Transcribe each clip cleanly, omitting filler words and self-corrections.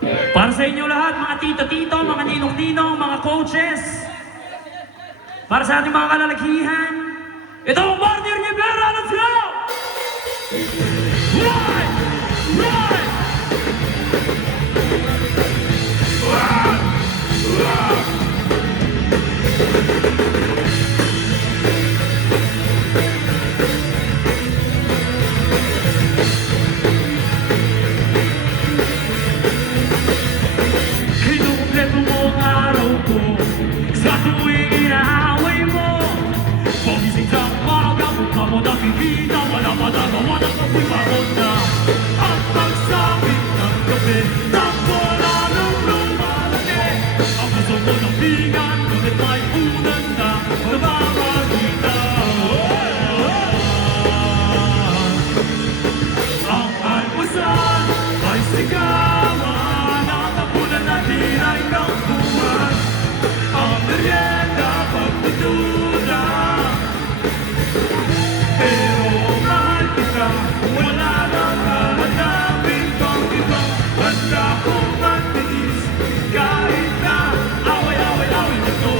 Para sa inyo lahat, mga tito-tito, mga ninong-ninong, mga coaches. Para sa ating mga kalalakihan, ito ang Martir Rivera, let's go! Right! Right! Kinukumpleto mo ang araw ko sa tuwing inaaway mo. Pagising sa umaga, mukha mo nakikita, wala matagawa ng pagpipagod na. At pagsapit ng gabi, takbo na nung lumalaki. Ang gusto mo ng bigan, ngunit may unan na namamagitan. Ang almusal ay sigawan, ang tapunan na tinay ng buwan. Ang merienda pagtutunan. Pero mahal kita, wala nang hahanapin pang iba. Handa kong magtiis, kahit na away-away-away na to.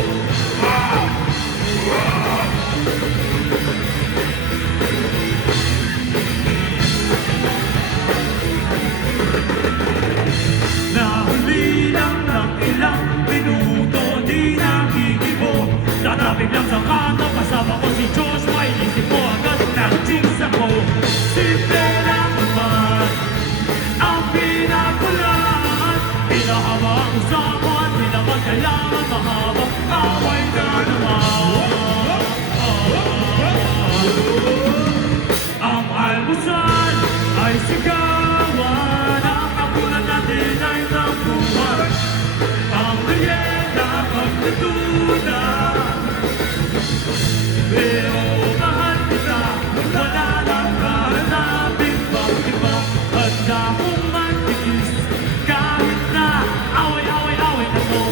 Nahuli lang ng ilang minuto, di nakikibo. Tatapig lang sa kanto, kasama ko si Joshua. Inisip ko agad nag-jinx ako. Simple lang naman ang pinagulan. Pinahaba ang usapan, di naman kailangan mahabang away na naman. Ang almusal ay sigawan, ang kapunan natin ay tampuhan. Ang merienda pagtutunan. Pero mahal kita, wala nang hahanapin pang iba. Handa kong magtiis, kahit na away-away-away na to.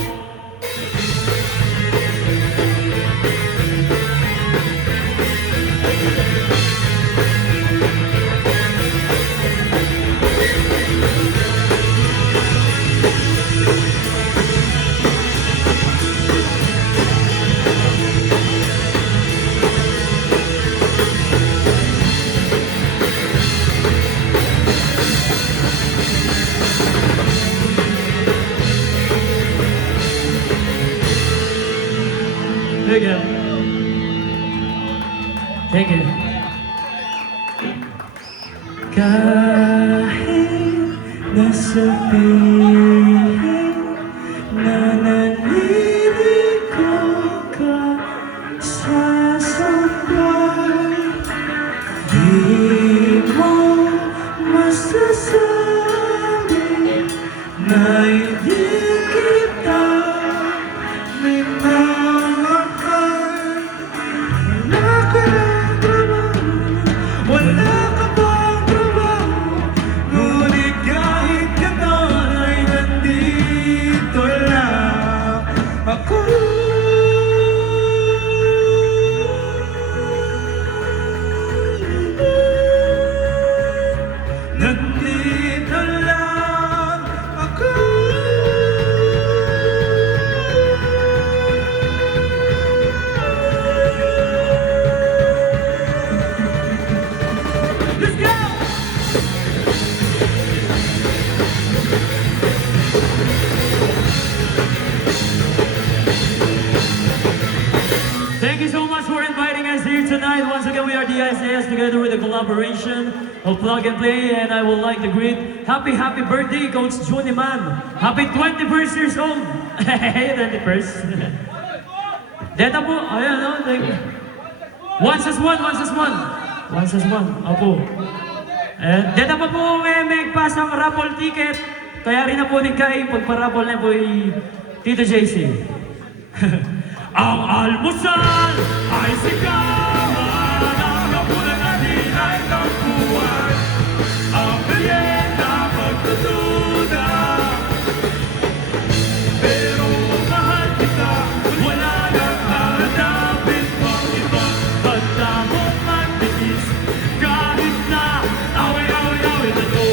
Thank you. Thank you. Kahit nasabihin na nanliliko ka sa sabay, di mo masasabi na hindi kita minamahal. Wala ka ng trabaho, wala ka pang trabaho, ngunit kahit ganon ay nandito lang ako. Nandito lang ako. Let's go! Thank you so much for inviting us here tonight. Once again, we are the SAS together with the collaboration of Plug and Play, and I would like to greet happy birthday, Coach Juni Man. Happy 21st years old. Hey, 21st. Deta po, ayan, no? One says one. Opo. Deta pa po may pasang raffle ticket. Kaya rin na po ni Kai, pagpa-raffle na po Tito JC. Ang almusal ay sigawan, ang kapunan natin ay tampuhan. Ang merienda pagtutunan. Pero mahal kita, wala nang hahanapin pang iba. Handa mong magtiis, kahit na away-away-away na to.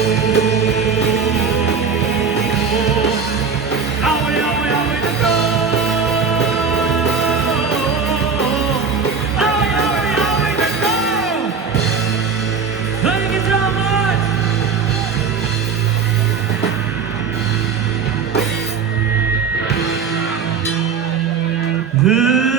The